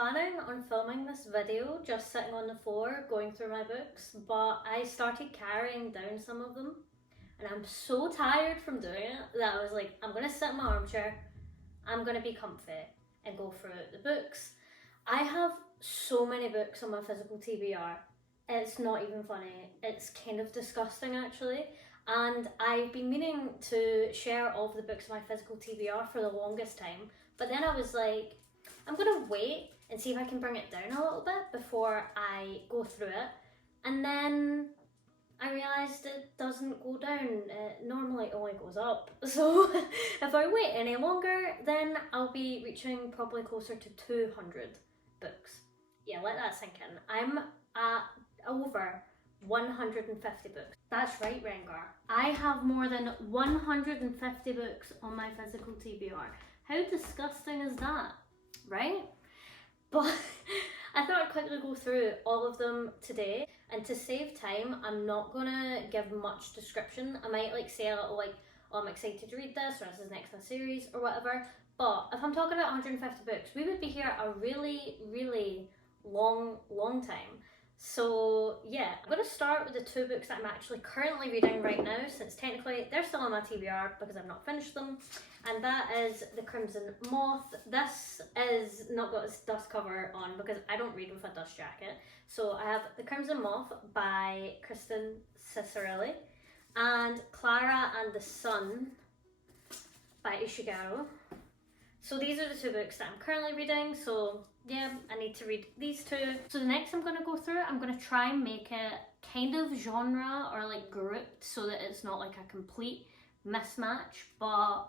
planning on filming this video just sitting on the floor going through my books, but I started carrying down some of them and I'm so tired from doing it that I was like, I'm gonna sit in my armchair, I'm gonna be comfy and go through the books. I have so many books on my physical TBR. It's not even funny. It's kind of disgusting actually. And I've been meaning to share all of the books on my physical TBR for the longest time. But then I was like, I'm gonna wait and see if I can bring it down a little bit before I go through it. And then I realised it doesn't go down. It normally only goes up. So if I wait any longer, then I'll be reaching probably closer to 200 books. Yeah, let that sink in. I'm at over 150 books. That's right, Rengar. I have more than 150 books on my physical TBR. How disgusting is that, right? But I thought I'd quickly go through all of them today, and to save time, I'm not gonna give much description. I might like say a little like, oh, I'm excited to read this, or this is next in a series, or whatever. But if I'm talking about 150 books, we would be here a really, really long time. So yeah, I'm going to start with the two books that I'm actually currently reading right now, since technically they're still on my TBR because I've not finished them, and that is The Crimson Moth. This is not got its dust cover on because I don't read with a dust jacket. So I have The Crimson Moth by Kristen Cicerelli and Clara and the Sun by Ishiguro. So these are the two books that I'm currently reading, so yeah, I need to read these two. So the next I'm going to go through, I'm going to try and make it kind of genre or like grouped so that it's not like a complete mismatch, but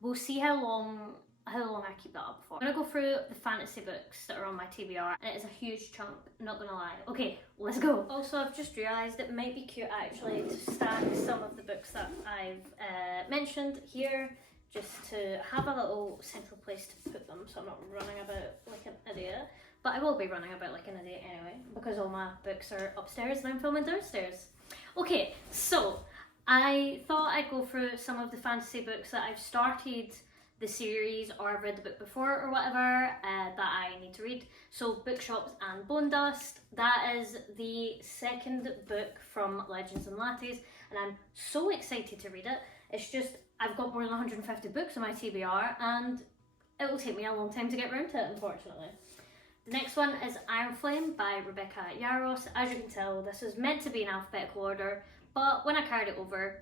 we'll see how long I keep that up for. I'm going to go through the fantasy books that are on my TBR, and it is a huge chunk, not going to lie. Okay, let's go. Also, I've just realised it might be cute actually to stack some of the books that I've mentioned here, just to have a little central place to put them so I'm not running about like an idiot. But I will be running about like an idiot anyway, because all my books are upstairs and I'm filming downstairs. Okay, so I thought I'd go through some of the fantasy books that I've started the series or I've read the book before or whatever that I need to read. So Bookshops and Bone Dust, that is the second book from Legends and Lattes, and I'm so excited to read it. It's just, I've got more than 150 books on my TBR and it will take me a long time to get around to it, unfortunately. The next one is Iron Flame by Rebecca Yarros. As you can tell, this is meant to be in alphabetical order, but when I carried it over,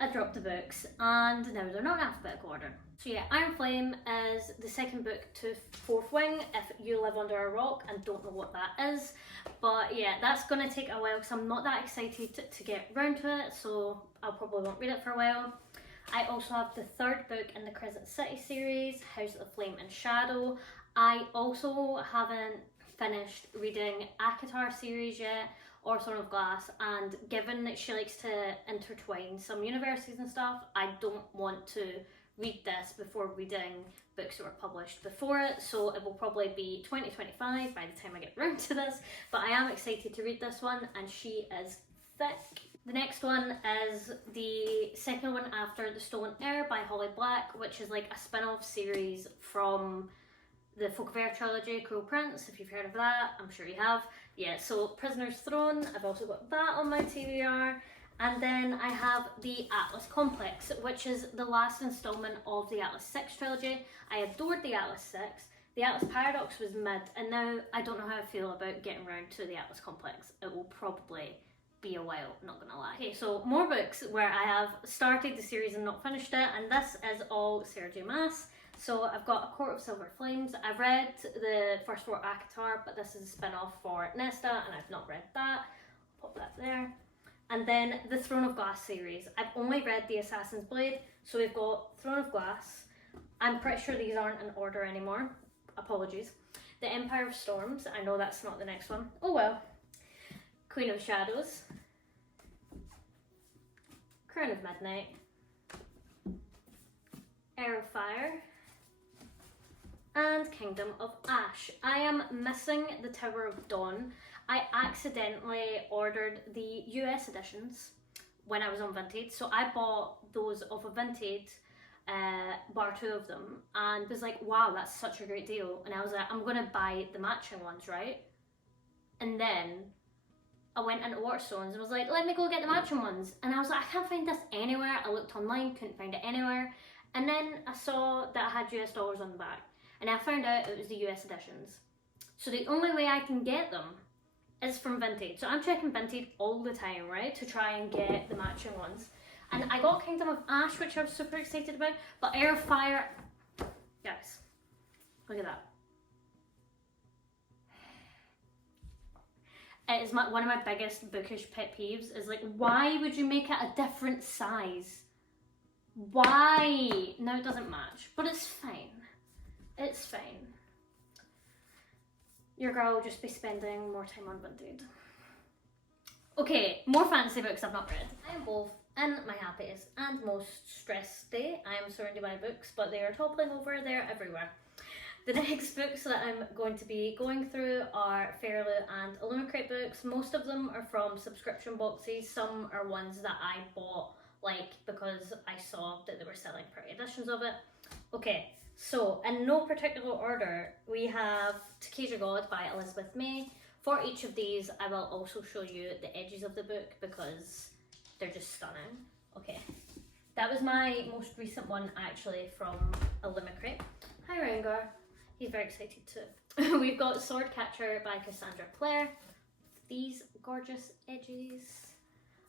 I dropped the books and now they're not in alphabetical order. So yeah, Iron Flame is the second book to Fourth Wing, if you live under a rock and don't know what that is. But yeah, that's going to take a while because I'm not that excited to get round to it, so I'll probably won't read it for a while. I also have the third book in the Crescent City series, House of the Flame and Shadow. I also haven't finished reading ACOTAR series yet, or Throne of Glass, and given that she likes to intertwine some universes and stuff, I don't want to read this before reading books that were published before it, so it will probably be 2025 by the time I get round to this, but I am excited to read this one and she is thick. The next one is the second one after The Stolen Heir by Holly Black, which is like a spin-off series from the Folk of Air trilogy, Cruel Prince, if you've heard of that, I'm sure you have. Yeah, so Prisoner's Throne, I've also got that on my TBR. And then I have the Atlas Complex, which is the last instalment of the Atlas 6 trilogy. I adored the Atlas 6. The Atlas Paradox was mid, and now I don't know how I feel about getting around to the Atlas Complex. It will probably be a while, not gonna lie. Okay, so more books where I have started the series and not finished it, and this is all Sarah J Maas. So I've got A Court of Silver Flames. I've read the first four ACOTAR, but this is a spin-off for Nesta, and I've not read that. I'll pop that there. And then the Throne of Glass series. I've only read The Assassin's Blade, so we've got Throne of Glass. I'm pretty sure these aren't in order anymore. Apologies. The Empire of Storms. I know that's not the next one. Oh well. Queen of Shadows. Crown of Midnight. Heir of Fire. And Kingdom of Ash. I am missing the Tower of Dawn. I accidentally ordered the US editions when I was on Vinted, so I bought those off of Vinted bar 2 of them, and was like, wow, that's such a great deal. And I was like, I'm gonna buy the matching ones, right? And then I went into Waterstones and was like, let me go get the matching ones. And I was like, I can't find this anywhere. I looked online, couldn't find it anywhere. And then I saw that it had US dollars on the back. And I found out it was the US editions. So the only way I can get them is from Vinted. So I'm checking Vinted all the time, right? To try and get the matching ones. And I got Kingdom of Ash, which I was super excited about. But Air of Fire, guys, look at that. It is one of my biggest bookish pet peeves, is like, why would you make it a different size? Why? No, it doesn't match, but it's fine. It's fine. Your girl will just be spending more time on Vinted. Okay, more fantasy books I've not read. I am both in my happiest and most stressed day. I am surrounded by books, but they are toppling over, they're everywhere. The next books that I'm going to be going through are FairyLoot and Illumicrate books. Most of them are from subscription boxes. Some are ones that I bought because I saw that they were selling pretty editions of it. Okay, so in no particular order, we have To Cage Your God by Elizabeth May. For each of these, I will also show you the edges of the book because they're just stunning. Okay, that was my most recent one actually from Illumicrate. Hi Rengar. He's very excited too. We've got Swordcatcher by Cassandra Clare. These gorgeous edges.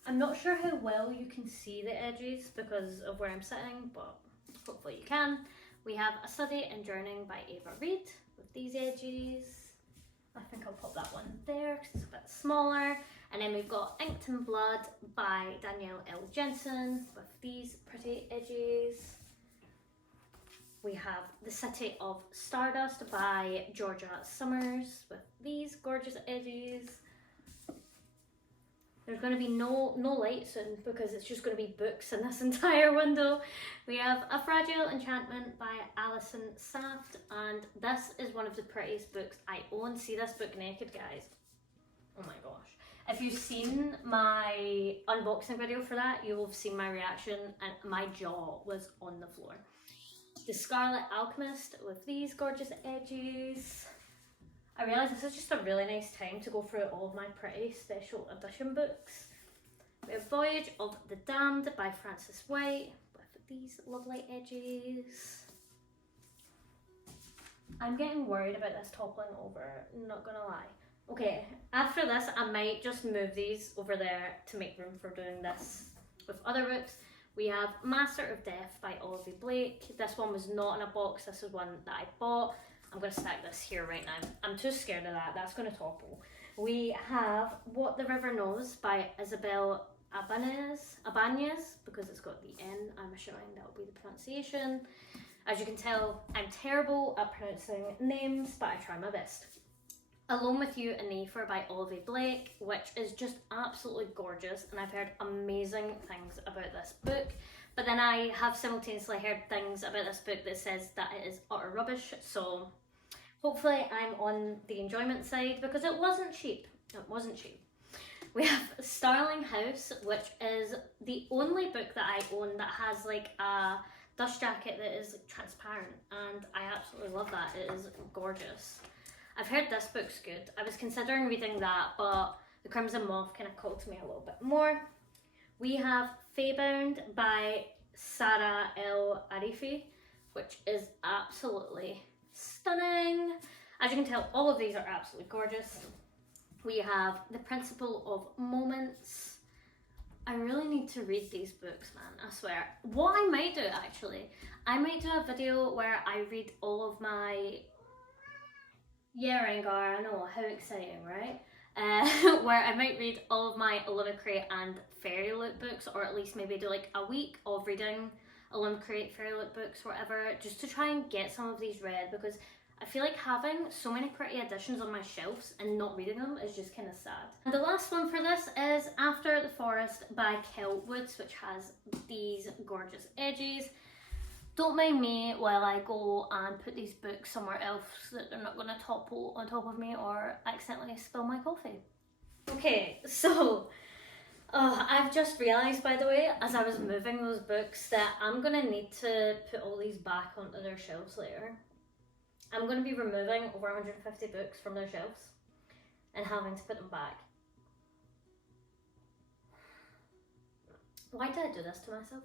I'm not sure how well you can see the edges because of where I'm sitting, but hopefully you can. We have A Study in Journeying by Ava Reid with these edges. I think I'll pop that one there because it's a bit smaller. And then we've got Inked in Blood by Danielle L. Jensen with these pretty edges. We have The City of Stardust by Georgia Summers with these gorgeous edges. There's going to be no light soon because it's just going to be books in this entire window. We have A Fragile Enchantment by Alison Saft, and this is one of the prettiest books I own. See this book naked, guys? Oh my gosh. If you've seen my unboxing video for that, you will have seen my reaction and my jaw was on the floor. The Scarlet Alchemist with these gorgeous edges. I realise this is just a really nice time to go through all of my pretty special edition books. We have Voyage of the Damned by Frances White with these lovely edges. I'm getting worried about this toppling over, not gonna lie. Okay, after this I might just move these over there to make room for doing this with other books. We have Master of Death by Olivia Blake. This one was not in a box, this is one that I bought. I'm going to stack this here right now. I'm too scared of that, that's going to topple. We have What the River Knows by Isabel Abanez, because it's got the N, I'm assuming that will be the pronunciation. As you can tell, I'm terrible at pronouncing names, but I try my best. Alone with You and Nefer by Olivia Blake, which is just absolutely gorgeous, and I've heard amazing things about this book. But then I have simultaneously heard things about this book that says that it is utter rubbish, so hopefully I'm on the enjoyment side because it wasn't cheap. It wasn't cheap. We have Starling House, which is the only book that I own that has like a dust jacket that is transparent, and I absolutely love that. It is gorgeous. I've heard this book's good. I was considering reading that, but The Crimson Moth kind of called to me a little bit more. We have Feybound by Sarah El Arifi, which is absolutely stunning. As you can tell, all of these are absolutely gorgeous. We have The Principle of Moments. I really need to read these books, man, I swear. What I might do, actually, I might do a video where I read all of my... Yeah, Rengar, I know, how exciting, right? Where I might read all of my Illumicrate and FairyLoot books, or at least maybe do like a week of reading Illumicrate, FairyLoot books, whatever, just to try and get some of these read, because I feel like having so many pretty editions on my shelves and not reading them is just kind of sad. And the last one for this is After the Forest by Kel Woods, which has these gorgeous edges. Don't mind me while I go and put these books somewhere else so that they're not going to topple on top of me or accidentally spill my coffee. Okay, so Oh, I've just realised, by the way, as I was moving those books, that I'm going to need to put all these back onto their shelves later. I'm going to be removing over 150 books from their shelves and having to put them back. Why did I do this to myself?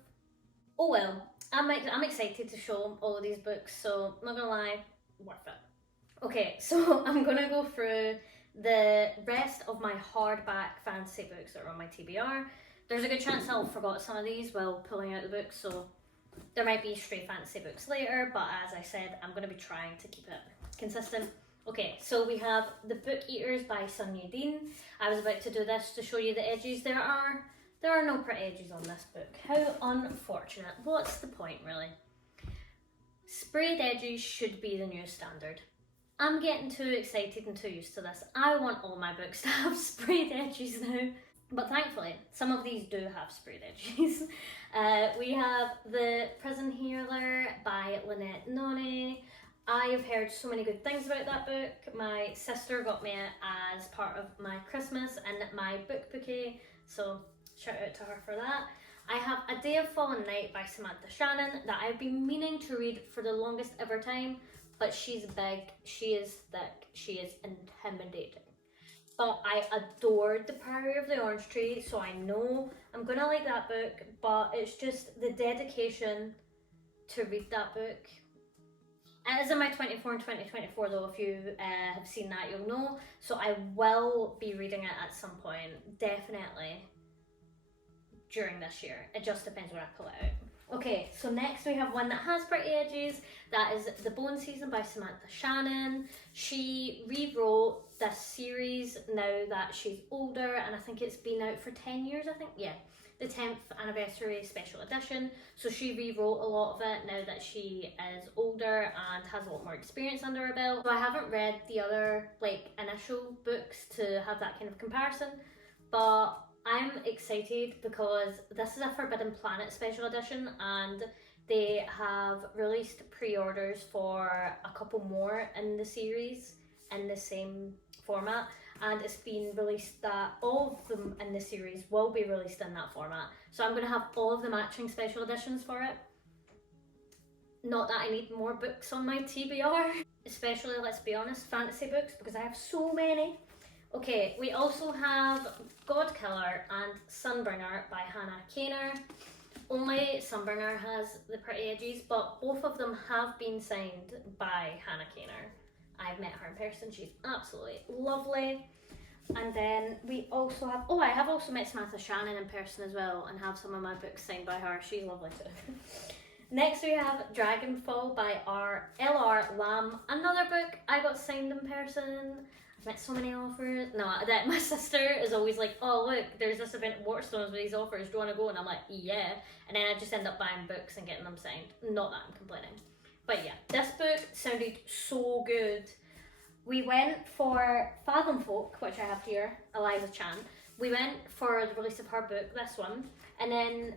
Oh well, I'm excited to show all of these books, so I'm not going to lie, worth it. Okay, so I'm going to go through the rest of my hardback fantasy books that are on my TBR. There's a good chance I'll forgot some of these while pulling out the books, so there might be stray fantasy books later, but as I said, I'm going to be trying to keep it consistent. Okay, so we have The Book Eaters by Sun Yu Dean. I was about to do this to show you the edges. There are no pretty edges on this book. How unfortunate. What's the point, really? Sprayed edges should be the new standard. I'm getting too excited and too used to this. I want all my books to have sprayed edges now. But thankfully, some of these do have sprayed edges. We have The Prison Healer by Lynette Noni. I have heard so many good things about that book. My sister got me it as part of my Christmas and my book bouquet, so shout out to her for that. I have A Day of Fallen Night by Samantha Shannon that I've been meaning to read for the longest ever time. But she's big, she is thick, she is intimidating. But I adored The Priory of the Orange Tree, so I know I'm gonna like that book, but it's just the dedication to read that book. It is in my 24 and 2024 though, if you have seen that you'll know. So I will be reading it at some point, definitely during this year. It just depends when I pull it out. Okay, so next we have one that has pretty edges. That is The Bone Season by Samantha Shannon. She rewrote this series now that she's older, and I think it's been out for 10 years, I think. Yeah, the 10th anniversary special edition. So she rewrote a lot of it now that she is older and has a lot more experience under her belt. So I haven't read the other initial books to have that kind of comparison, but I'm excited because this is a Forbidden Planet special edition and they have released pre-orders for a couple more in the series in the same format, and it's been released that all of them in the series will be released in that format. So I'm going to have all of the matching special editions for it. Not that I need more books on my TBR, especially, let's be honest, fantasy books, because I have so many. Okay, we also have Godkiller and Sunbringer by Hannah Kaner. Only Sunbringer has the pretty edges, but both of them have been signed by Hannah Kaner. I've met her in person, she's absolutely lovely. And then we also have, I have also met Samantha Shannon in person as well and have some of my books signed by her. She's lovely too. Next we have Dragonfall by L.R. Lamb, another book I got signed in person. I've met so many offers. No, that my sister is always like, oh look, there's this event at Waterstones with these offers, do you want to go? And I'm like, yeah. And then I just end up buying books and getting them signed. Not that I'm complaining. But yeah, this book sounded so good. We went for Fathom Folk, which I have here, Eliza Chan. We went for the release of her book, this one. And then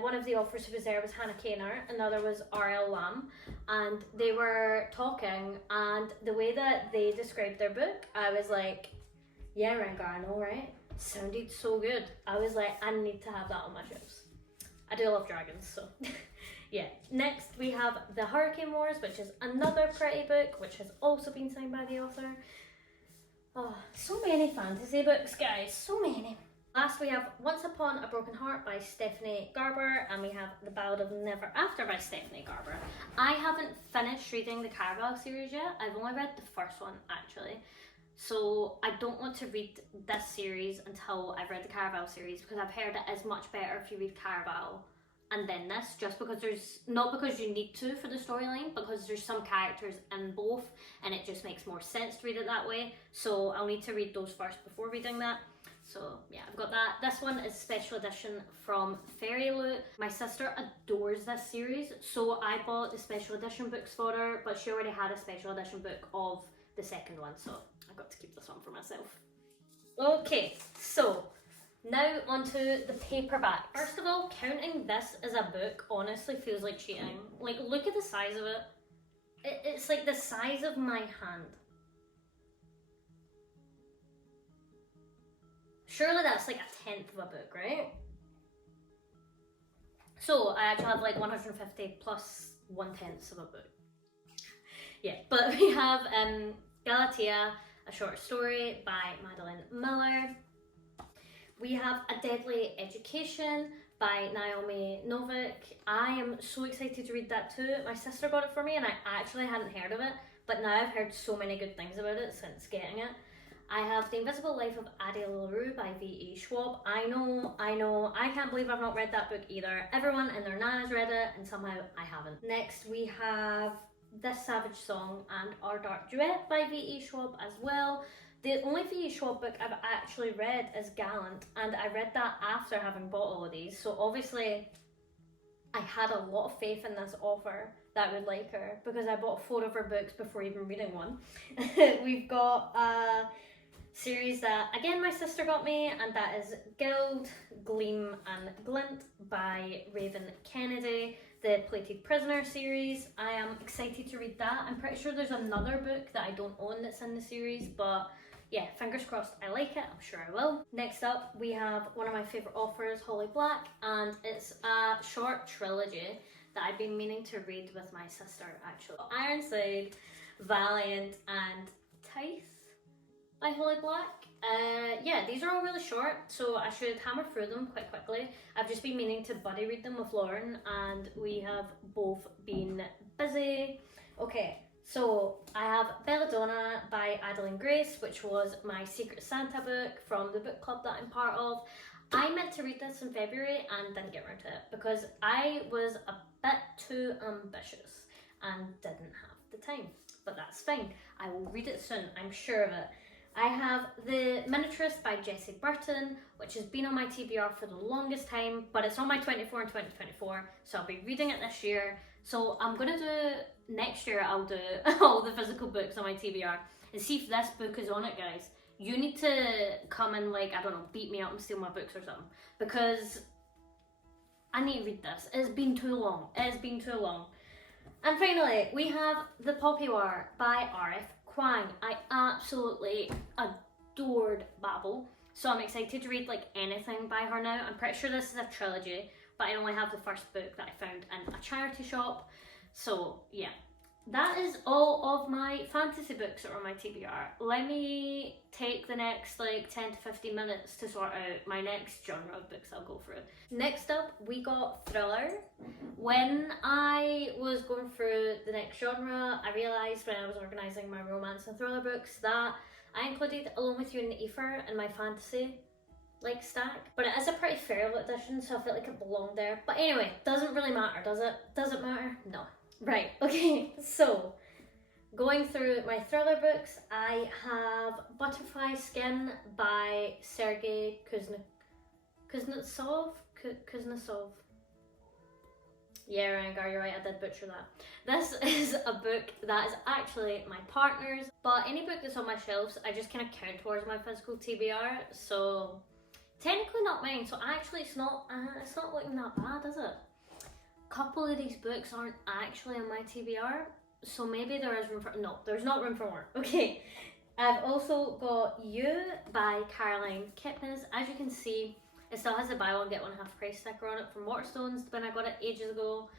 one of the offers who was there was Hannah Kaner, another was R.L. Lamb, and they were talking, and the way that they described their book, I was like, yeah, Rengar, I know, right? Sounded so good. I was like, I need to have that on my shelves. I do love dragons, so yeah. Next we have The Hurricane Wars, which is another pretty book, which has also been signed by the author. Oh, so many fantasy books, guys, so many. Last we have Once Upon a Broken Heart by Stephanie Garber, and we have The Ballad of Never After by Stephanie Garber. I haven't finished reading the Caraval series yet. I've only read the first one actually. So I don't want to read this series until I've read the Caraval series, because I've heard it is much better if you read Caraval and then this, just because there's, not because you need to for the storyline, because there's some characters in both and it just makes more sense to read it that way. So I'll need to read those first before reading that. So yeah, I've got that. This one is special edition from FairyLoot. My sister adores this series, so I bought the special edition books for her, but she already had a special edition book of the second one, so I've got to keep this one for myself. Okay, so now onto the paperback. First of all, counting this as a book honestly feels like cheating. Like, look at the size of it. It's like the size of my hand. Surely that's like a tenth of a book, right? So I actually have like 150 plus 1/10 of a book. Yeah, but we have Galatea, a short story by Madeline Miller. We have A Deadly Education by Naomi Novik. I am so excited to read that too. My sister got it for me and I actually hadn't heard of it, but now I've heard so many good things about it since getting it. I have The Invisible Life of Addie LaRue by V.E. Schwab. I know, I can't believe I've not read that book either. Everyone and their nana's read it and somehow I haven't. Next we have This Savage Song and Our Dark Duet by V.E. Schwab as well. The only V.E. Schwab book I've actually read is Gallant, and I read that after having bought all of these, so obviously I had a lot of faith in this author that I would like her, because I bought 4 of her books before even reading one. We've got a series that, again, my sister got me, and that is Guild, Gleam and Glint by Raven Kennedy, the Plated Prisoner series. I am excited to read that. I'm pretty sure there's another book that I don't own that's in the series, but yeah, fingers crossed I like it, I'm sure I will. Next up, we have one of my favourite authors, Holly Black, and it's a short trilogy that I've been meaning to read with my sister, actually. Ironside, Valiant, and Tithe by Holly Black. Yeah, these are all really short, so I should hammer through them quite quickly. I've just been meaning to buddy read them with Lauren, and we have both been busy. Okay. So I have Belladonna by Adeline Grace, which was my Secret Santa book from the book club that I'm part of. I meant to read this in February and didn't get around to it because I was a bit too ambitious and didn't have the time. But that's fine. I will read it soon, I'm sure of it. I have The Miniaturist by Jessie Burton, which has been on my TBR for the longest time, but it's on my 24 in 2024, so I'll be reading it this year. So I'm gonna do, next year I'll do all the physical books on my TBR and see if this book is on it, guys. You need to come and, like, I don't know, beat me up and steal my books or something, because I need to read this. It's been too long. It's been too long. And finally, we have The Poppy War by R.F. Kuang. I absolutely adored Babel, so I'm excited to read like anything by her now. I'm pretty sure this is a trilogy, but I only have the first book that I found in a charity shop. So yeah, that is all of my fantasy books that are on my TBR. Let me take the next like 10 to 15 minutes to sort out my next genre of books I'll go through. Next up, we got thriller. When I was going through the next genre, I realised when I was organising my romance and thriller books that I included Alone with You in the Ether in my fantasy like stack, but it is a pretty FairyLoot edition, so I felt like it belonged there. But anyway, doesn't really matter, does it? Does it matter? No. Right, okay, so going through my thriller books, I have Butterfly Skin by Sergei Kuznetsov. Yeah, Rangar, you're right, I did butcher that. This is a book that is actually my partner's, but any book that's on my shelves, I just kind of count towards my physical TBR, so technically not mine, so actually it's not looking that bad, is it? A couple of these books aren't actually on my TBR, so maybe there is room for, no, there's not room for more. Okay, I've also got You by Caroline Kipnis. As you can see, it still has the buy one get one half price sticker on it from Waterstones when I got it ages ago,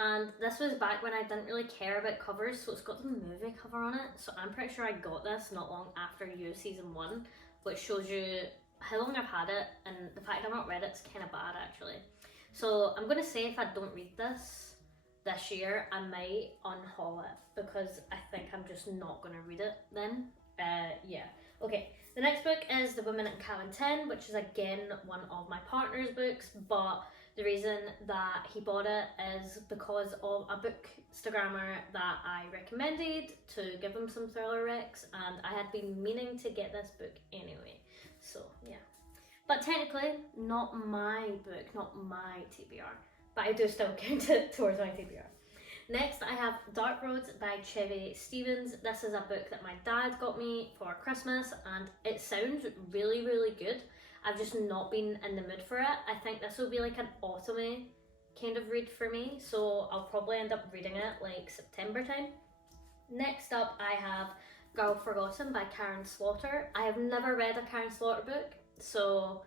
and this was back when I didn't really care about covers, so it's got the movie cover on it, so I'm pretty sure I got this not long after You season 1, which shows you how long I've had it, and the fact I've not read it's kind of bad actually. So I'm going to say if I don't read this year, I might unhaul it, because I think I'm just not going to read it then. Yeah. Okay, the next book is The Woman in Cabin 10, which is again one of my partner's books, but the reason that he bought it is because of a bookstagrammer that I recommended to give him some thriller recs, and I had been meaning to get this book anyway, so yeah. But technically, not my book, not my TBR, but I do still count it towards my TBR. Next, I have Dark Roads by Chevy Stevens. This is a book that my dad got me for Christmas, and it sounds really, really good. I've just not been in the mood for it. I think this will be like an autumn kind of read for me, so I'll probably end up reading it like September time. Next up, I have Girl Forgotten by Karen Slaughter. I have never read a Karen Slaughter book. So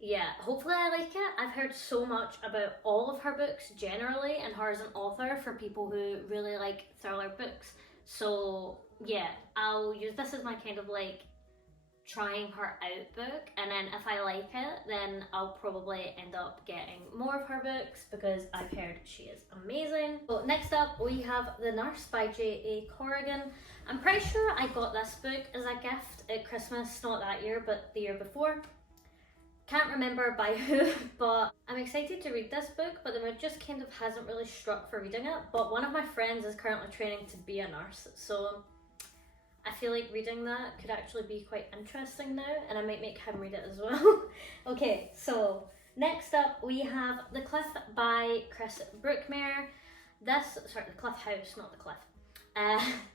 yeah, hopefully I like it. I've heard so much about all of her books generally, and her as an author for people who really like thriller books. So yeah, I'll use this as my kind of like trying her out book, and then if I like it, then I'll probably end up getting more of her books because I've heard she is amazing. So next up we have The Nurse by J.A. Corrigan. I'm pretty sure I got this book as a gift at Christmas, not that year but the year before. Can't remember by who, but I'm excited to read this book, but the mood just kind of hasn't really struck for reading it. But one of my friends is currently training to be a nurse, so I feel like reading that could actually be quite interesting now, and I might make him read it as well. Okay, so next up we have The Cliff by Chris Brookmere. The Cliff House, not The Cliff.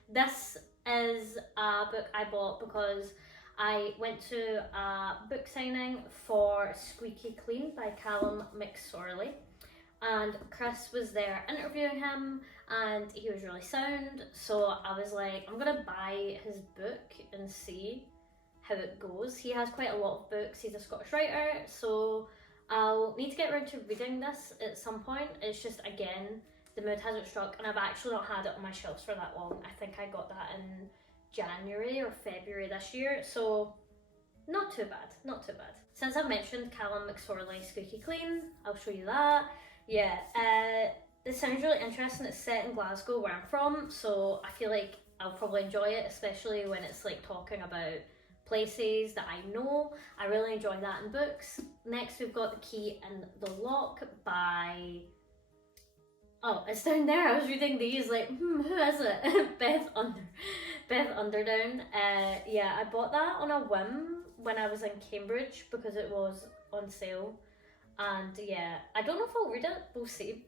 This is a book I bought because I went to a book signing for Squeaky Clean by Callum McSorley, and Chris was there interviewing him, and he was really sound, so I was like, I'm gonna buy his book and see how it goes. He has quite a lot of books, he's a Scottish writer, so I'll need to get around to reading this at some point. It's just, again, the mood hasn't struck, and I've actually not had it on my shelves for that long. I think I got that in January or February this year, so not too bad, not too bad. Since I've mentioned Callum McSorley Squeaky Clean, I'll show you that. Yeah, it sounds really interesting. It's set in Glasgow, where I'm from, so I feel like I'll probably enjoy it, especially when it's like talking about places that I know. I really enjoy that in books. Next we've got The Key and the Lock by... Oh, it's down there. I was reading these like, who is it? Beth Underdown. Yeah, I bought that on a whim when I was in Cambridge because it was on sale. And yeah, I don't know if I'll read it, we'll see.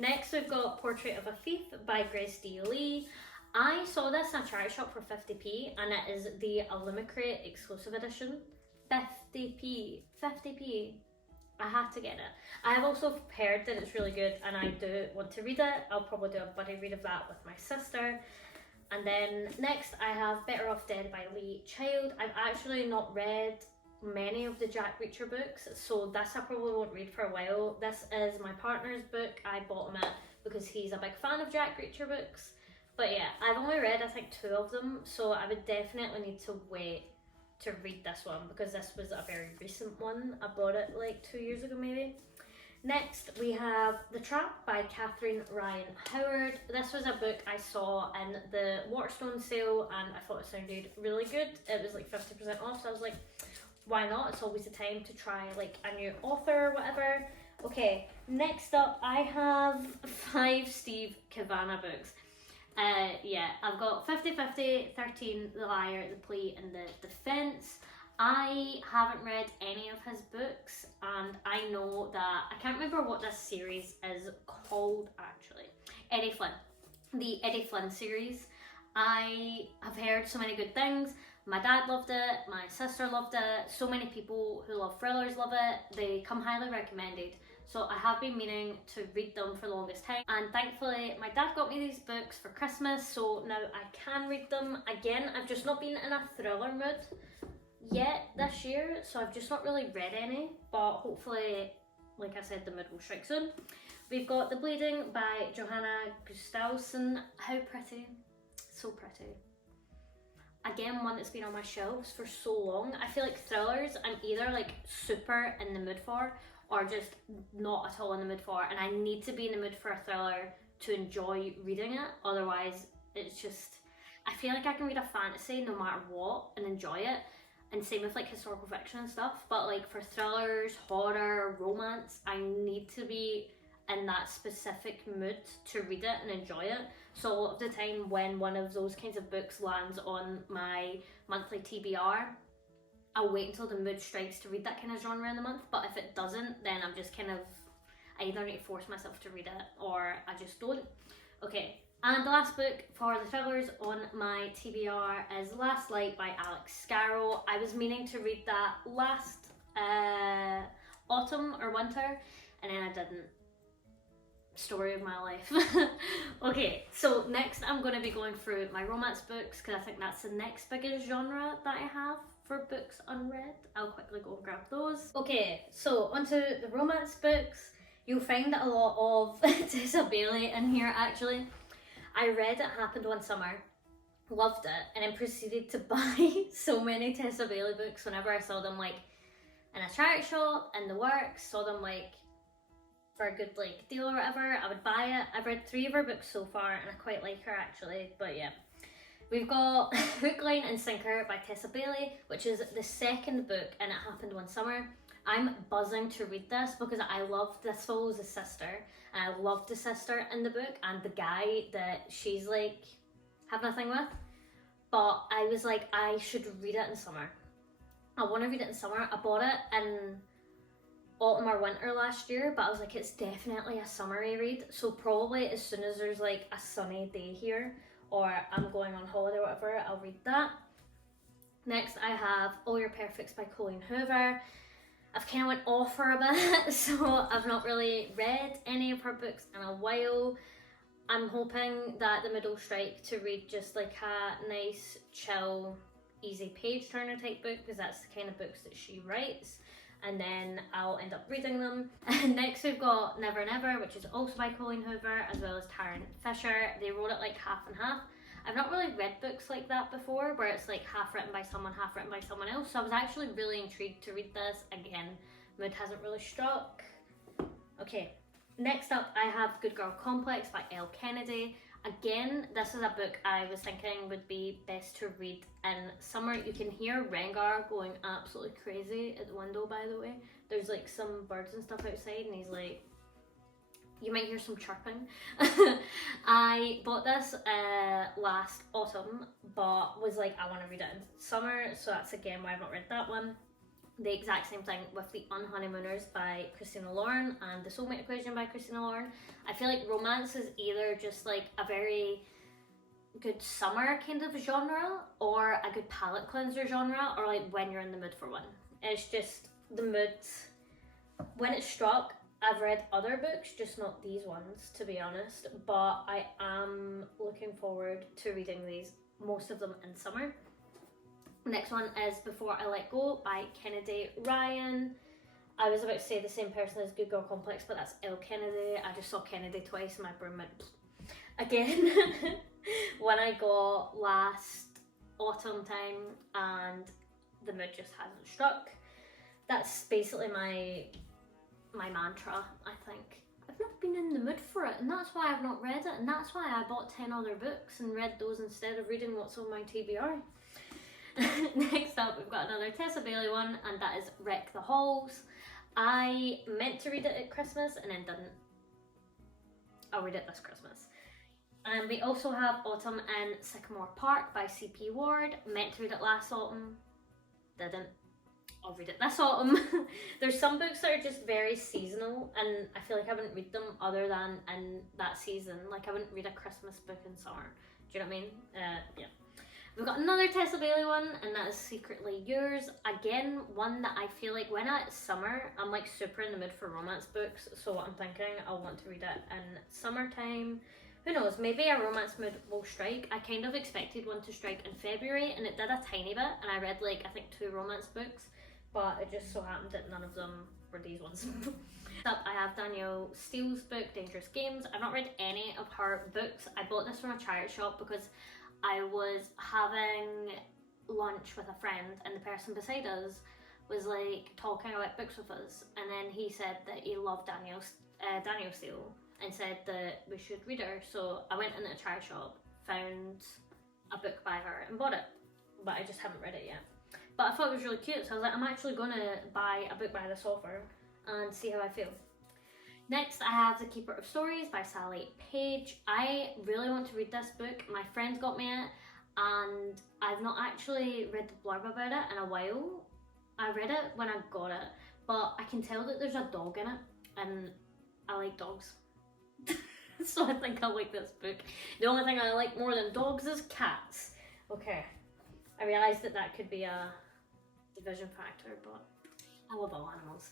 Next we've got Portrait of a Thief by Grace D. Lee. I saw this in a charity shop for 50p, and it is the Illumicrate exclusive edition. 50p. I had to get it. I have also heard that it's really good, and I do want to read it. I'll probably do a buddy read of that with my sister. And then next I have Better Off Dead by Lee Child. I've actually not read many of the Jack Reacher books, so this I probably won't read for a while. This is my partner's book. I bought him it because he's a big fan of Jack Reacher books. But yeah, I've only read I think 2 of them, so I would definitely need to wait to read this one because this was a very recent one. I bought it like 2 years ago maybe. Next we have The Trap by Catherine Ryan Howard. This was a book I saw in the Waterstone sale and I thought it sounded really good. It was like 50% off, so I was like, why not? It's always a time to try like a new author or whatever. Okay, next up I have 5 Steve Cavanagh books. Yeah, I've got 50-50, 13, The Liar, The Plea and The Defence. I haven't read any of his books, and I know that, I can't remember what this series is called actually. Eddie Flynn. The Eddie Flynn series. I have heard so many good things. My dad loved it, my sister loved it, so many people who love thrillers love it. They come highly recommended. So I have been meaning to read them for the longest time, and thankfully my dad got me these books for Christmas, so now I can read them. Again, I've just not been in a thriller mood yet this year, so I've just not really read any, but hopefully, like I said, the mood will strike soon. We've got The Bleeding by Johanna Gustafsson. How pretty, so pretty. Again, one that's been on my shelves for so long. I feel like thrillers I'm either like super in the mood for or just not at all in the mood for, and I need to be in the mood for a thriller to enjoy reading it. Otherwise it's just, I feel like I can read a fantasy no matter what and enjoy it, and same with like historical fiction and stuff, but like for thrillers, horror, romance, I need to be in that specific mood to read it and enjoy it. So a lot of the time when one of those kinds of books lands on my monthly TBR, I'll wait until the mood strikes to read that kind of genre in the month, but if it doesn't, then I'm just kind of, I either need to force myself to read it or I just don't. Okay, and the last book for the thrillers on my TBR is Last Light by Alex Scarrow. I was meaning to read that last autumn or winter, and then I didn't. story of my life. Okay, so next I'm going to be going through my romance books because I think that's the next biggest genre that I have for books unread. I'll quickly go and grab those. Okay, so onto the romance books. You'll find a lot of Tessa Bailey in here actually. I read It Happened One Summer, loved it, and then proceeded to buy so many Tessa Bailey books whenever I saw them like in a charity shop, in the works, saw them like for a good like deal or whatever, I would buy it. I've read 3 of her books so far and I quite like her actually, but yeah. We've got Hook, Line and Sinker by Tessa Bailey, which is the second book and It Happened One Summer. I'm buzzing to read this because I loved, this follows a sister, and I loved the sister in the book and the guy that she's like having a thing with, but I was like, I should read it in summer. I want to read it in summer. I bought it in autumn or winter last year, but I was like, it's definitely a summery read, so probably as soon as there's like a sunny day here or I'm going on holiday or whatever, I'll read that. Next I have All Your Perfects by Colleen Hoover. I've kind of went off for a bit, so I've not really read any of her books in a while. I'm hoping that the middle strike to read just like a nice, chill, easy page turner type book, because that's the kind of books that she writes, and then I'll end up reading them. And next we've got Never Never, which is also by Colleen Hoover, as well as Taryn Fisher. They wrote it like half and half. I've not really read books like that before, where it's like half written by someone, half written by someone else, so I was actually really intrigued to read this. Again, mood hasn't really struck. Okay, next up I have Good Girl Complex by Elle Kennedy. Again, this is a book I was thinking would be best to read in summer. You can hear Rengar going absolutely crazy at the window, by the way. There's like some birds and stuff outside and he's like, you might hear some chirping. I bought this last autumn, but was like, I want to read it in summer, so that's again why I've not read that one. The exact same thing with The Unhoneymooners by Christina Lauren and The Soulmate Equation by Christina Lauren. I feel like romance is either just like a very good summer kind of genre or a good palate cleanser genre, or like when you're in the mood for one. It's just the mood. When it's struck, I've read other books, just not these ones to be honest, but I am looking forward to reading these, most of them in summer. Next one is Before I Let Go by Kennedy Ryan. I was about to say the same person as Good Girl Complex, but that's Elle Kennedy. I just saw Kennedy twice and my brain went again. When I got last autumn time and the mood just hasn't struck. That's basically my mantra, I think. I've not been in the mood for it, and that's why I've not read it, and that's why I bought 10 other books and read those instead of reading what's on my TBR. Next up, we've got another Tessa Bailey one, and that is Wreck the Halls. I meant to read it at Christmas and then didn't. I'll read it this Christmas. And we also have Autumn in Sycamore Park by C.P. Ward. Meant to read it last autumn, didn't. I'll read it this autumn. There's some books that are just very seasonal, and I feel like I wouldn't read them other than in that season. Like I wouldn't read a Christmas book in summer. Do you know what I mean? Yeah. We've got another Tessa Bailey one, and that is Secretly Yours. Again, one that I feel like when it's summer, I'm like super in the mood for romance books, so I'm thinking I'll want to read it in summertime. Who knows, maybe a romance mood will strike. I kind of expected one to strike in February, and it did a tiny bit, and I read like, I think 2 romance books, but it just so happened that none of them were these ones. Up, I have Danielle Steele's book, Dangerous Games. I've not read any of her books. I bought this from a charity shop because I was having lunch with a friend and the person beside us was like talking about books with us, and then he said that he loved Danielle Steele and said that we should read her. So I went in a charity shop, found a book by her and bought it, but I just haven't read it yet. But I thought it was really cute, so I was like, I'm actually gonna buy a book by this author and see how I feel. Next, I have The Keeper of Stories by Sally Page. I really want to read this book. My friend got me it, and I've not actually read the blurb about it in a while. I read it when I got it, but I can tell that there's a dog in it, and I like dogs. So I think I like this book. The only thing I like more than dogs is cats. Okay, I realised that that could be a division factor, but I love all animals.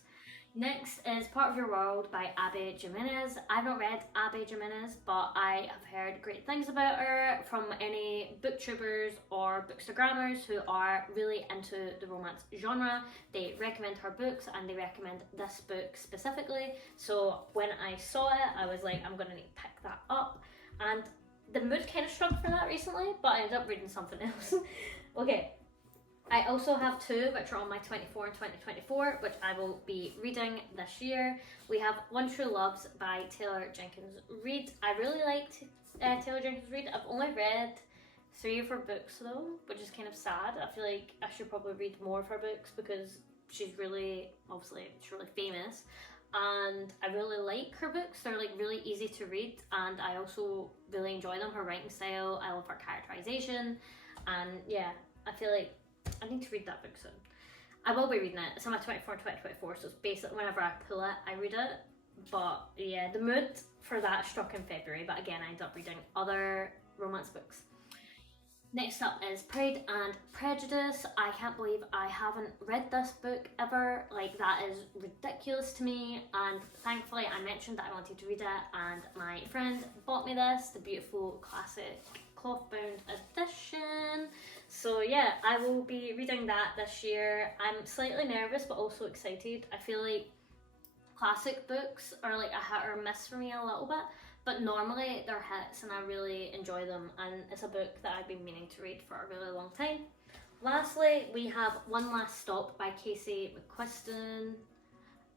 Next is Part of Your World by Abby Jimenez. I've not read Abby Jimenez, but I have heard great things about her from any booktubers or bookstagrammers who are really into the romance genre. They recommend her books and they recommend this book specifically. So when I saw it, I was like, I'm gonna need to pick that up. And the mood kind of struck for that recently, but I ended up reading something else. Okay. I also have two which are on my 24 and 2024, which I will be reading this year. We have One True Loves by Taylor Jenkins Reid. I really liked Taylor Jenkins Reid. I've only read 3 of her books though, which is kind of sad. I feel like I should probably read more of her books because she's really, obviously, she's really famous. And I really like her books. They're like really easy to read and I also really enjoy them. Her writing style, I love her characterization. And yeah, I feel like I need to read that book soon. I will be reading it. It's on my 24 and 2024, so it's basically whenever I pull it, I read it. But yeah, the mood for that struck in February, but again, I ended up reading other romance books. Next up is Pride and Prejudice. I can't believe I haven't read this book ever. Like, that is ridiculous to me. And thankfully, I mentioned that I wanted to read it, and my friend bought me this, the beautiful classic cloth-bound edition. So yeah, I will be reading that this year. I'm slightly nervous but also excited. I feel like classic books are like a hit or miss for me a little bit, but normally they're hits and I really enjoy them, and it's a book that I've been meaning to read for a really long time. Lastly, we have One Last Stop by Casey McQuiston.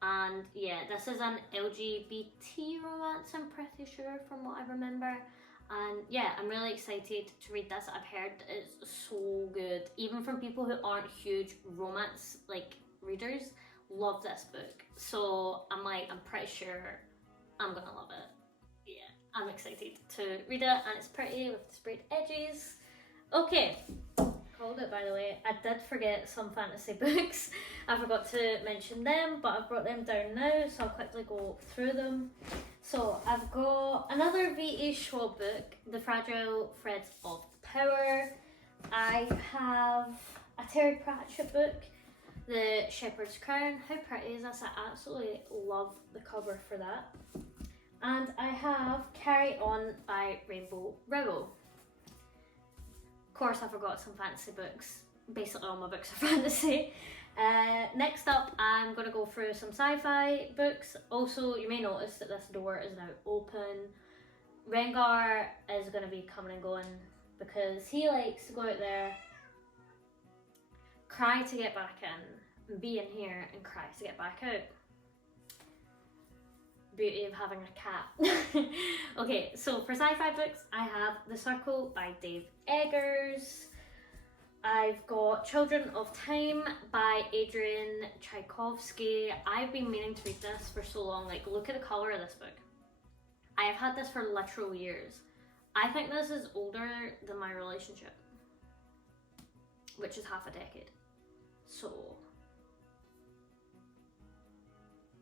And yeah, this is an LGBT romance, I'm pretty sure, from what I remember. And yeah, I'm really excited to read this. I've heard it's so good. Even from people who aren't huge romance like readers, love this book. So I'm like, I'm pretty sure I'm gonna love it. Yeah, I'm excited to read it, and it's pretty with the sprayed edges. Okay, called it by the way. I did forget some fantasy books. I forgot to mention them, but I've brought them down now, so I'll quickly go through them. So I've got another V.E. Schwab book, The Fragile Threads of Power. I have a Terry Pratchett book, The Shepherd's Crown. How pretty is this? I absolutely love the cover for that. And I have Carry On by Rainbow Rowell. Of course, I forgot some fantasy books. Basically all my books are fantasy. Next up, I'm going to go through some sci-fi books. Also, you may notice that this door is now open. Rengar is going to be coming and going because he likes to go out there, cry to get back in, be in here and cry to get back out. Beauty of having a cat. Okay, so for sci-fi books, I have The Circle by Dave Eggers. I've got Children of Time by Adrian Tchaikovsky. I've been meaning to read this for so long. Like, look at the colour of this book. I have had this for literal years. I think this is older than my relationship, which is half a decade. So,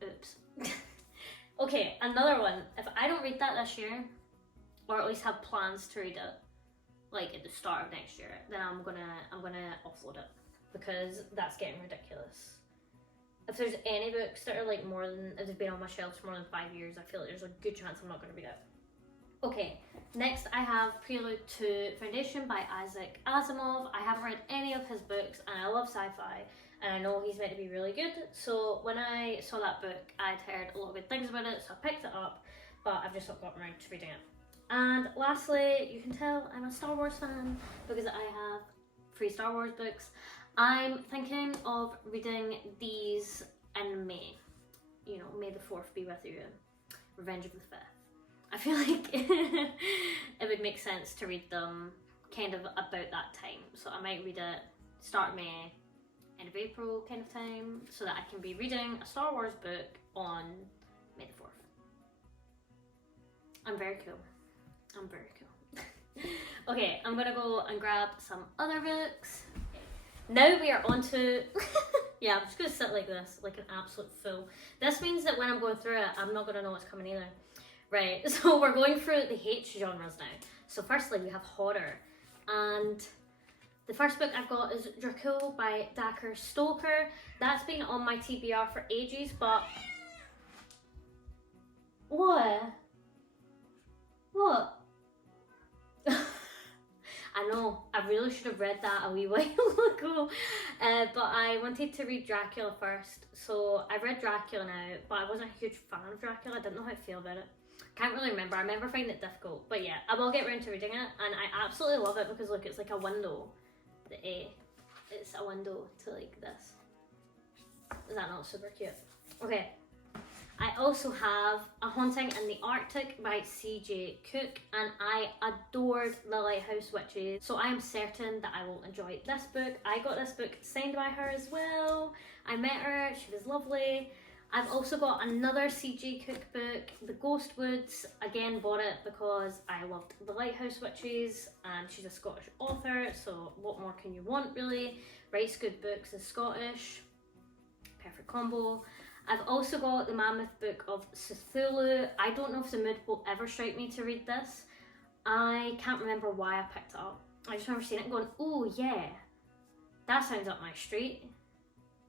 oops. Okay, another one. If I don't read that this year, or at least have plans to read it, like at the start of next year, then I'm gonna offload it because that's getting ridiculous. If there's any books that are like more than, if they've been on my shelves for more than 5 years, I feel like there's a good chance I'm not gonna read it. Okay, next I have Prelude to Foundation by Isaac Asimov. I haven't read any of his books and I love sci-fi and I know he's meant to be really good. So when I saw that book, I'd heard a lot of good things about it, so I picked it up, but I've just not gotten around to reading it. And lastly, you can tell I'm a Star Wars fan because I have 3 Star Wars books. I'm thinking of reading these in May. You know, May the 4th be with you. Revenge of the 5th. I feel like it would make sense to read them kind of about that time. So I might read it start of May, end of April kind of time, so that I can be reading a Star Wars book on May the 4th. I'm very cool. I'm very cool. Okay, I'm gonna go and grab some other books. Now we are on to... yeah, I'm just gonna sit like this, like an absolute fool. This means that when I'm going through it, I'm not gonna know what's coming either. Right, so we're going through the H genres now. So firstly, we have horror. And the first book I've got is Dracul by Dacher Stoker. That's been on my TBR for ages, but What? What? I know, I really should have read that a wee while ago, but I wanted to read Dracula first, so I read Dracula now, but I wasn't a huge fan of Dracula. I didn't know how to feel about it. Can't really remember. I remember finding it difficult, but yeah, I will get around to reading it, and I absolutely love it because look, it's like a window. It's a window to like this. Is that not super cute? Okay. I also have A Haunting in the Arctic by C.J. Cook, and I adored The Lighthouse Witches, so I am certain that I will enjoy this book. I got this book signed by her as well. I met her, she was lovely. I've also got another C.J. Cook book, The Ghost Woods. Again, bought it because I loved The Lighthouse Witches, and she's a Scottish author, so what more can you want really? Writes good books, is Scottish. Perfect combo. I've also got the Mammoth Book of Cthulhu. I don't know if the mood will ever strike me to read this. I can't remember why I picked it up. I just remember seeing it and going, oh yeah, that sounds up my street.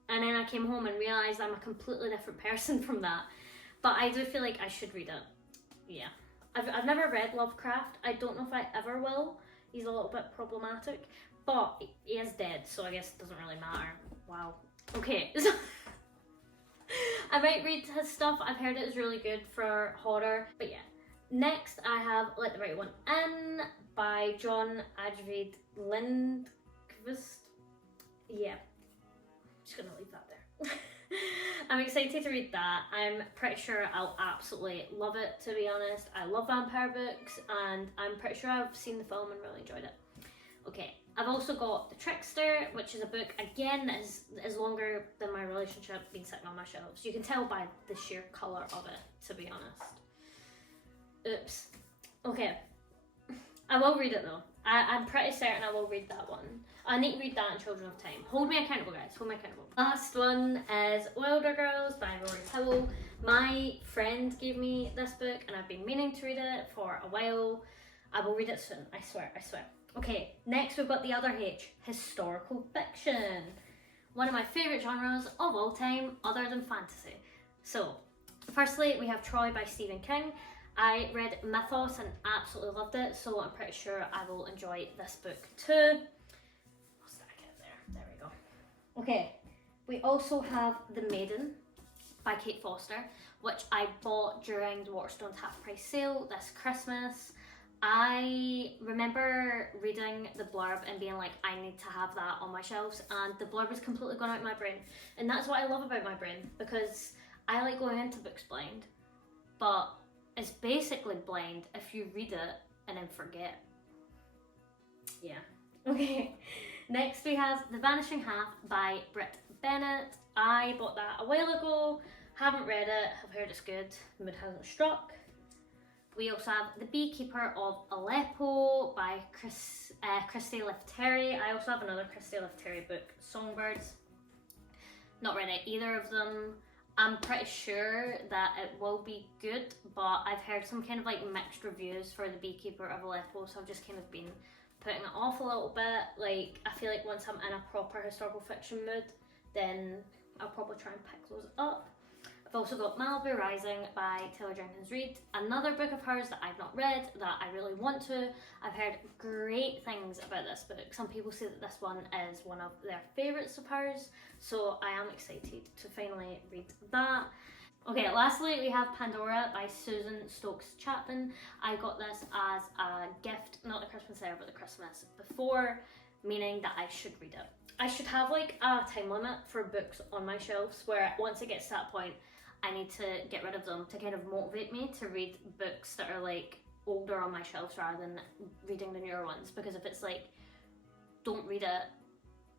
And then I came home and realised I'm a completely different person from that. But I do feel like I should read it. Yeah. I've never read Lovecraft. I don't know if I ever will. He's a little bit problematic. But he is dead, so I guess it doesn't really matter. Wow. Okay. I might read his stuff. I've heard it is really good for horror. But yeah. Next I have Let the Right One In by John Ajvide Lindqvist. Yeah. I'm just gonna leave that there. I'm excited to read that. I'm pretty sure I'll absolutely love it, to be honest. I love vampire books, and I'm pretty sure I've seen the film and really enjoyed it. Okay, I've also got The Trickster, which is a book, again, that is longer than my relationship, been sitting on my shelves. You can tell by the sheer colour of it, to be honest. Oops. Okay. I will read it though. I'm pretty certain I will read that one. I need to read that in Children of Time. Hold me accountable, guys. Hold me accountable. Last one is Wilder Girls by Rory Howell. My friend gave me this book and I've been meaning to read it for a while. I will read it soon. I swear, I swear. Okay, next we've got the other H, historical fiction. One of my favourite genres of all time, other than fantasy. So, firstly, we have Troy by Stephen King. I read Mythos and absolutely loved it, so I'm pretty sure I will enjoy this book too. I'll stack it there. There we go. Okay, we also have The Maiden by Kate Foster, which I bought during the Waterstones half price sale this Christmas. I remember reading the blurb and being like, I need to have that on my shelves, and the blurb has completely gone out of my brain. And that's what I love about my brain, because I like going into books blind, but it's basically blind if you read it and then forget. Yeah. Okay. Next we have The Vanishing Half by Britt Bennett. I bought that a while ago, haven't read it, have heard it's good, mood hasn't struck. We also have The Beekeeper of Aleppo by Christy Lefteri. I also have another Christy Lefteri book, Songbirds. Not read either of them. I'm pretty sure that it will be good, but I've heard some kind of like mixed reviews for The Beekeeper of Aleppo, so I've just kind of been putting it off a little bit. Like, I feel like once I'm in a proper historical fiction mood, then I'll probably try and pick those up. I've also got Malibu Rising by Taylor Jenkins Reid, another book of hers that I've not read that I really want to. I've heard great things about this book. Some people say that this one is one of their favourites of hers, so I am excited to finally read that. Okay, lastly we have Pandora by Susan Stokes Chapman. I got this as a gift, not the Christmas there, but the Christmas before, meaning that I should read it. I should have like a time limit for books on my shelves where once it gets to that point, I need to get rid of them to kind of motivate me to read books that are like older on my shelves rather than reading the newer ones. Because if it's like, don't read it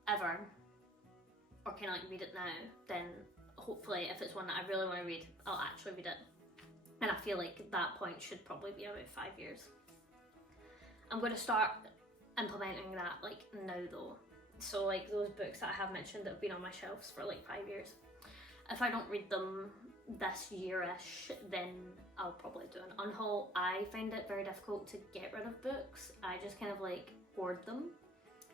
ever, or kind of like read it now, then hopefully if it's one that I really want to read, I'll actually read it. And I feel like that point should probably be about 5 years. I'm going to start implementing that like now though. So like those books that I have mentioned that have been on my shelves for like 5 years. If I don't read them this year-ish, then I'll probably do an unhaul. I find it very difficult to get rid of books. I just kind of like hoard them.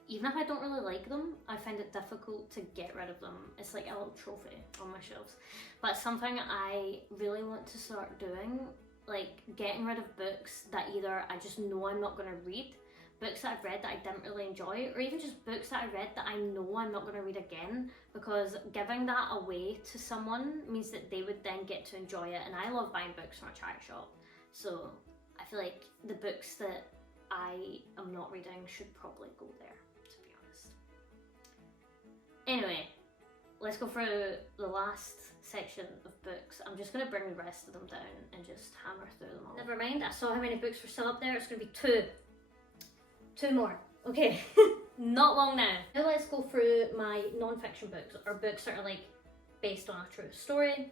even if I don't really like them, I find it difficult to get rid of them. It's like a little trophy on my shelves. But it's something I really want to start doing, like getting rid of books that either I just know I'm not going to read, books that I've read that I didn't really enjoy, or even just books that I read that I know I'm not going to read again, because giving that away to someone means that they would then get to enjoy it. And I love buying books from a charity shop, so I feel like the books that I am not reading should probably go there, to be honest. Anyway, let's go through the last section of books. I'm just going to bring the rest of them down and just hammer through them all. Never mind, I saw how many books were still up there. It's going to be two more. Okay, not long now. Now let's go through my non-fiction books, or books that are like based on a true story.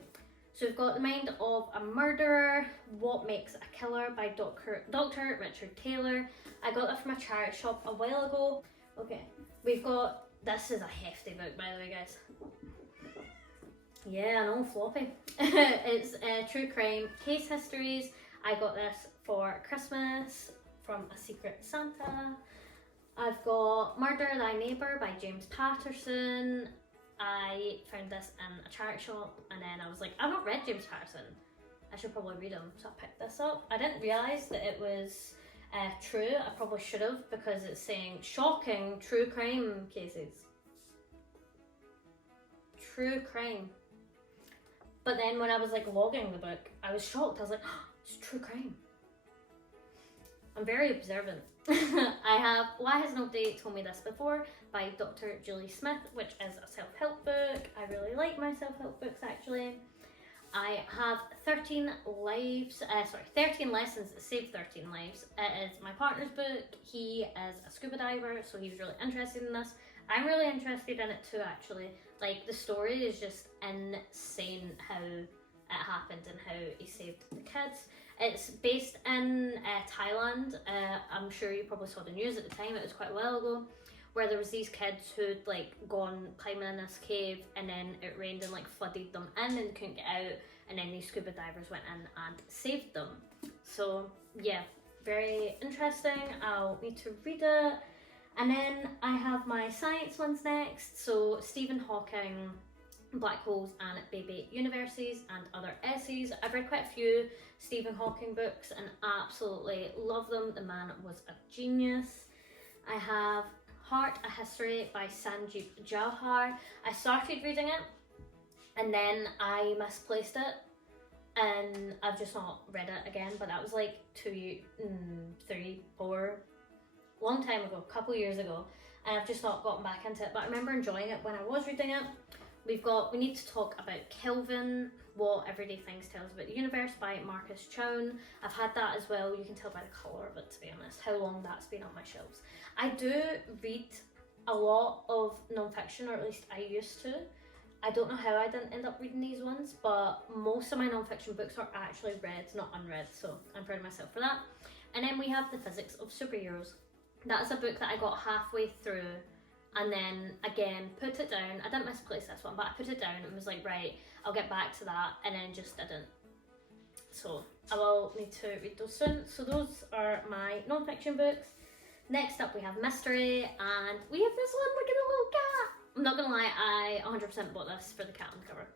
So we've got The Mind of a Murderer, What Makes a Killer by Dr. Richard Taylor. I got that from a charity shop a while ago. Okay, we've got, this is a hefty book by the way, guys. Yeah, I know, floppy. It's True Crime Case Histories. I got this for Christmas from a Secret Santa. I've got Murder Thy Neighbour by James Patterson. I found this in a charity shop and then I was like, I've not read James Patterson, I should probably read him, so I picked this up. I didn't realise that it was true. I probably should have, because it's saying shocking true crime cases. True crime. But then when I was like logging the book, I was shocked. I was like, oh, it's true crime. I'm very observant. I have Why Has Nobody Told Me This Before by Dr. Julie Smith, which is a self-help book. I really like my self-help books actually. I have 13 Lessons That Save 13 Lives. It is my partner's book. He is a scuba diver, so he was really interested in this. I'm really interested in it too actually. Like, the story is just insane how it happened and how he saved the kids. It's based in Thailand. I'm sure you probably saw the news at the time, it was quite a while ago, where there was these kids who'd like gone climbing in this cave and then it rained and like flooded them in and they couldn't get out, and then these scuba divers went in and saved them. So yeah, very interesting. I'll need to read it. And then I have my science ones next. So Stephen Hawking, Black Holes and Baby Universes and Other Essays. I've read quite a few Stephen Hawking books and absolutely love them. The man was a genius. I have Heart, A History by Sanjeev Jauhar. I started reading it and then I misplaced it and I've just not read it again, but that was like 2, 3, 4, long time ago, a couple years ago, and I've just not gotten back into it, but I remember enjoying it when I was reading it. We need to talk about Kelvin, What Everyday Things Tell Us About the Universe by Marcus Chown. I've had that as well. You can tell by the colour of it, to be honest, how long that's been on my shelves. I do read a lot of non-fiction, or at least I used to. I don't know how I didn't end up reading these ones, but most of my non-fiction books are actually read, not unread, so I'm proud of myself for that. And then we have The Physics of Superheroes. That is a book that I got halfway through and then again put it down. I didn't misplace this one, but I put it down and was like, right, I'll get back to that, and then just didn't. So I will need to read those soon. So those are my non-fiction books. Next up we have mystery, and we have this one. Look at the little cat. I'm not gonna lie, I 100% bought this for the cat on the cover.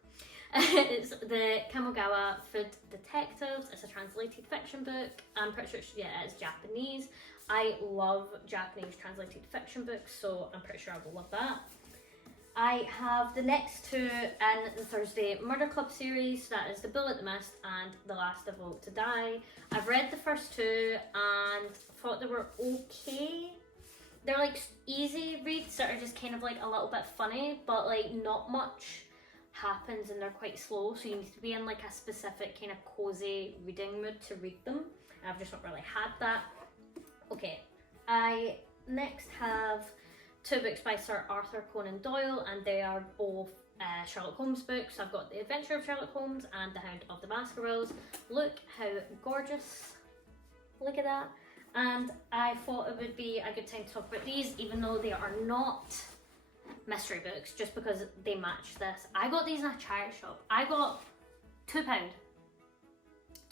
It's the Kamogawa Food Detectives. It's a translated fiction book. I'm pretty sure it's Japanese. I love Japanese translated fiction books, so I'm pretty sure I will love that. I have the next two in the Thursday Murder Club series. That is The Bullet, The Mist and The Last Evolved to Die. I've read the first two and thought they were okay. They're like easy reads that are just kind of like a little bit funny, but like not much happens and they're quite slow, so you need to be in like a specific kind of cozy reading mood to read them. And I've just not really had that. Okay, I next have two books by Sir Arthur Conan Doyle, and they are both Sherlock Holmes books. I've got The Adventure of Sherlock Holmes and The Hound of the Baskervilles. Look how gorgeous. Look at that. And I thought it would be a good time to talk about these, even though they are not mystery books, just because they match this. I got these in a charity shop. I got £2.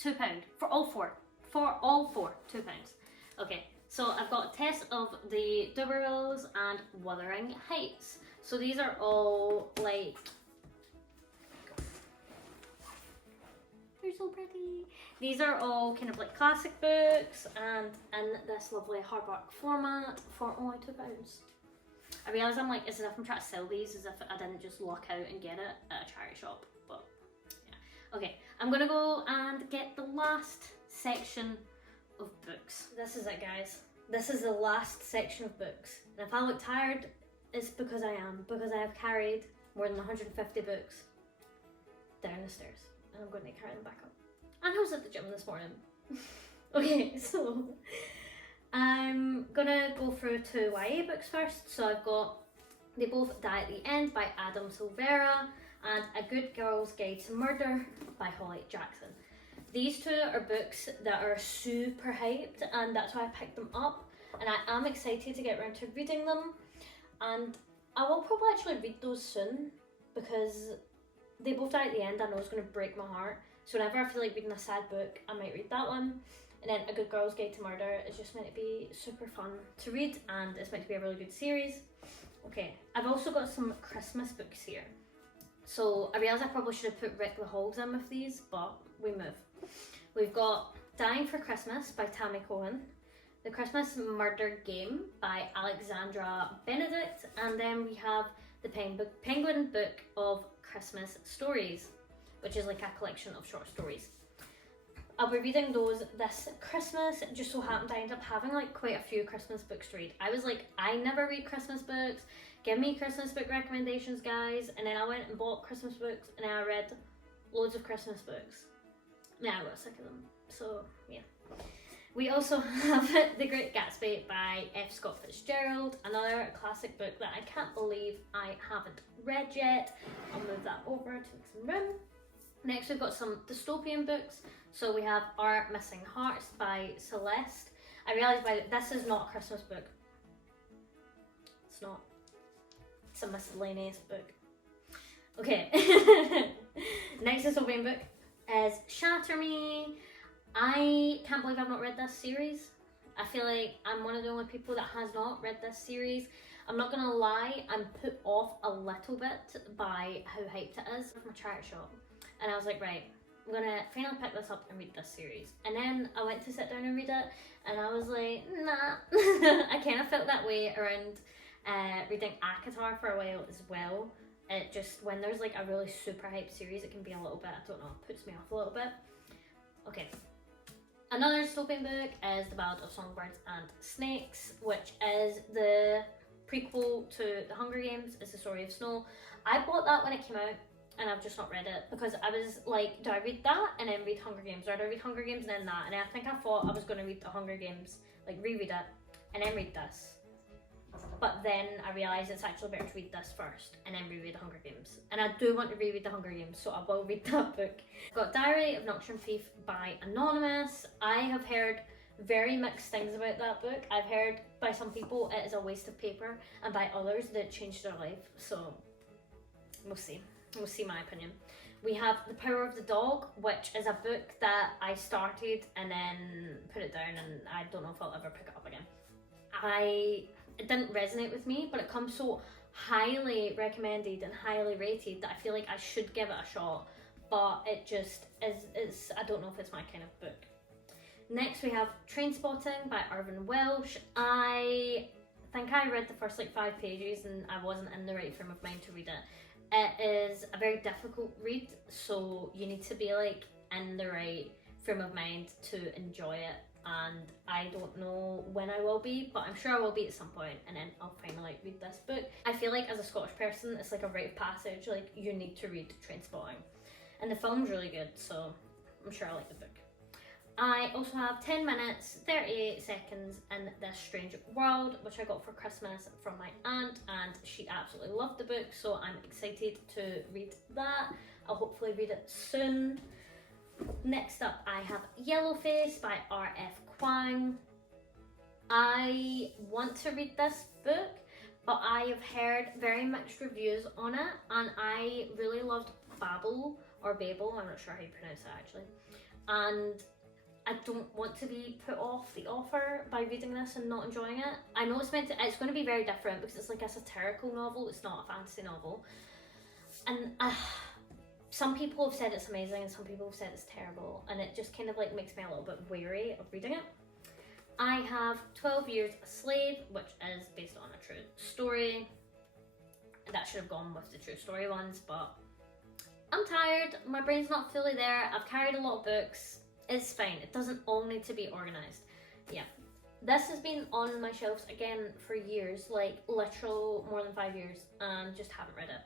£2 for all four. For all four, £2. Okay, So I've got Test of the Dubervilles and Wuthering Heights. So these are all like, they're so pretty. These are all kind of like classic books and in this lovely hardback format for only £2. I realise I'm like, as if I'm trying to sell these as if I didn't just luck out and get it at a charity shop, but yeah. Okay, I'm gonna go and get the last section of books. This is it, guys. This is the last section of books. And if I look tired, it's because I am, because I have carried more than 150 books down the stairs. And I'm going to carry them back up. And I was at the gym this morning. Okay, so I'm gonna go through 2 YA books first. So I've got They Both Die at the End by Adam Silvera and A Good Girl's Guide to Murder by Holly Jackson. These 2 are books that are super hyped, and that's why I picked them up. And I am excited to get around to reading them. And I will probably actually read those soon, because They Both Die at the End I know is going to break my heart. So whenever I feel like reading a sad book, I might read that one. And then A Good Girl's Guide to Murder is just meant to be super fun to read, and it's meant to be a really good series. Okay, I've also got some Christmas books here. So I realise I probably should have put Rick the Hogs in with these, but we move. We've got Dying for Christmas by Tammy Cohen, The Christmas Murder Game by Alexandra Benedict, and then we have the Penguin Book of Christmas Stories, which is like a collection of short stories. I'll be reading those this Christmas. It just so happened I ended up having like quite a few Christmas books to read. I was like, I never read Christmas books. Give me Christmas book recommendations, guys. And then I went and bought Christmas books, and I read loads of Christmas books. Now I got sick of them. So yeah. We also have The Great Gatsby by F. Scott Fitzgerald, another classic book that I can't believe I haven't read yet. I'll move that over to make some room. Next we've got some dystopian books. So we have Our Missing Hearts by Celeste. I realised this is not a Christmas book. It's not. It's a miscellaneous book. Okay. Next dystopian book is Shatter Me. I can't believe I've not read this series. I feel like I'm one of the only people that has not read this series. I'm not gonna lie, I'm put off a little bit by how hyped it is from a charity shop. And I was like, right, I'm gonna finally pick this up and read this series. And then I went to sit down and read it, and I was like, nah. I kind of felt that way around reading ACOTAR for a while as well. It just, when there's like a really super hyped series, it can be a little bit, I don't know, puts me off a little bit. Okay. Another dystopian book is The Ballad of Songbirds and Snakes, which is the prequel to The Hunger Games. It's the story of Snow. I bought that when it came out, and I've just not read it because I was like, do I read that and then read Hunger Games, or do I read Hunger Games and then that? And I think I thought I was going to read The Hunger Games, like reread it, and then read this. But then I realised it's actually better to read this first and then reread The Hunger Games. And I do want to reread The Hunger Games, so I will read that book. I've got Diary of an Auction Thief by Anonymous. I have heard very mixed things about that book. I've heard by some people it is a waste of paper, and by others that it changed their life. So we'll see. We'll see my opinion. We have The Power of the Dog, which is a book that I started and then put it down, and I don't know if I'll ever pick it up again. It didn't resonate with me, but it comes so highly recommended and highly rated that I feel like I should give it a shot, but it just is, I don't know if it's my kind of book. Next we have Trainspotting by Irvine Welsh. I think I read the first like 5 pages and I wasn't in the right frame of mind to read it. It is a very difficult read, so you need to be like in the right frame of mind to enjoy it. And I don't know when I will be, but I'm sure I will be at some point, and then I'll finally read this book. I feel like as a Scottish person, it's like a rite of passage, like you need to read Trainspotting. And the film's really good, so I'm sure I like the book. I also have 10 minutes, 38 seconds in This Strange World, which I got for Christmas from my aunt, and she absolutely loved the book, so I'm excited to read that. I'll hopefully read it soon. Next up, I have Yellowface by R.F. Kuang. I want to read this book, but I have heard very mixed reviews on it, and I really loved Babel, or Babel, I'm not sure how you pronounce it actually. And I don't want to be put off the offer by reading this and not enjoying it. I know it's going to be very different because it's like a satirical novel, it's not a fantasy novel. And some people have said it's amazing and some people have said it's terrible, and it just kind of like makes me a little bit wary of reading it. I have 12 Years a Slave, which is based on a true story. That should have gone with the true story ones, but I'm tired, my brain's not fully there, I've carried a lot of books, it's fine, it doesn't all need to be organised. Yeah, this has been on my shelves again for years, like literal more than 5 years, and just haven't read it.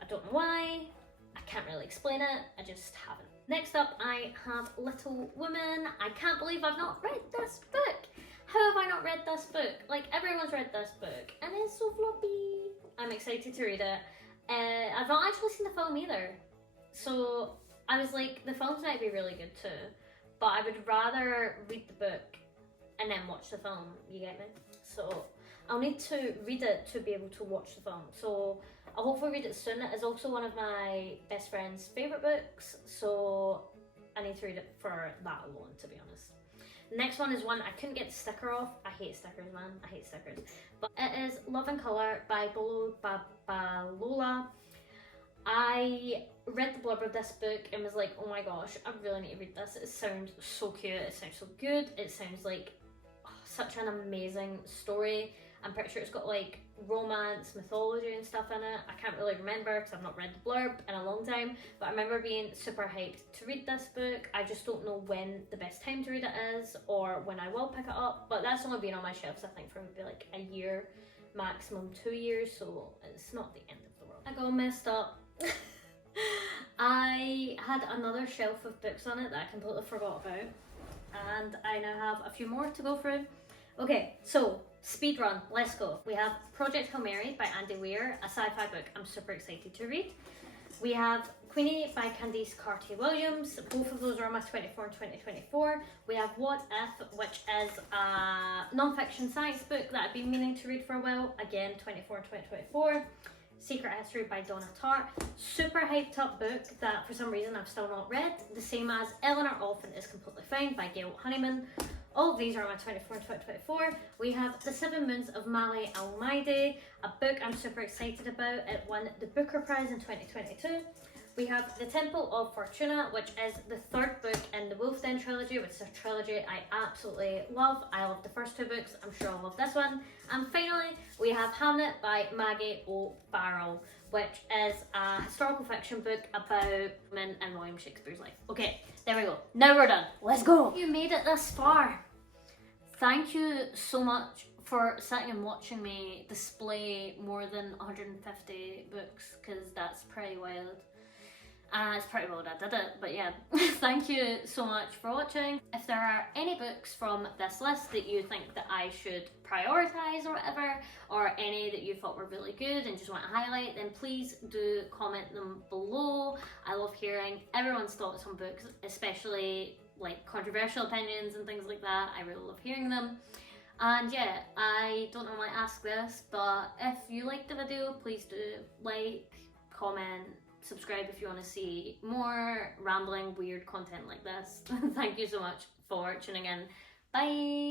I don't know why, I can't really explain it, I just haven't. Next up, I have Little Women. I can't believe I've not read this book. How have I not read this book? Like, everyone's read this book, and it's so floppy. I'm excited to read it. I've not actually seen the film either. So I was like, the films might be really good too, but I would rather read the book and then watch the film, you get me? So I'll need to read it to be able to watch the film. So I'll hopefully read it soon. It is also one of my best friend's favourite books, so I need to read it for that alone, to be honest. The next one is one I couldn't get the sticker off. I hate stickers, man. I hate stickers. But it is Love in Colour by Bolo Babalola. I read the blurb of this book and was like, oh my gosh, I really need to read this. It sounds so cute, it sounds so good, it sounds like such an amazing story. I'm pretty sure it's got like romance, mythology and stuff in it. I can't really remember because I've not read the blurb in a long time, but I remember being super hyped to read this book. I just don't know when the best time to read it is or when I will pick it up, but that's only been on my shelves I think for maybe like a year, maximum 2 years, so it's not the end of the world. I got messed up. I had another shelf of books on it that I completely forgot about, and I now have a few more to go through. Okay, so speed run, let's go. We have Project Hail Mary by Andy Weir, a sci-fi book I'm super excited to read. We have Queenie by Candice Carty-Williams. Both of those are on my 24 and 2024. We have What If, which is a non-fiction science book that I've been meaning to read for a while. Again, 24 and 2024. Secret History by Donna Tartt. Super hyped up book that for some reason I've still not read. The same as Eleanor Orphan is Completely Fine by Gail Honeyman. All of these are on my 24 and 2024. We have The Seven Moons of Mali Almeida, a book I'm super excited about. It won the Booker Prize in 2022. We have The Temple of Fortuna, which is the third book in the Wolf Den trilogy, which is a trilogy I absolutely love. I love the first two books, I'm sure I'll love this one. And finally, we have Hamnet by Maggie O'Farrell, which is a historical fiction book about women in William Shakespeare's life. Okay, there we go. Now we're done. Let's go. You made it this far. Thank you so much for sitting and watching me display more than 150 books, because that's pretty wild. It's pretty well I did it, but yeah. Thank you so much for watching. If there are any books from this list that you think that I should prioritise or whatever, or any that you thought were really good and just want to highlight, then please do comment them below. I love hearing everyone's thoughts on books, especially like controversial opinions and things like that. I really love hearing them. And yeah, I don't normally ask this, but if you liked the video, please do like, comment, subscribe if you want to see more rambling, weird content like this. Thank you so much for tuning in. Bye!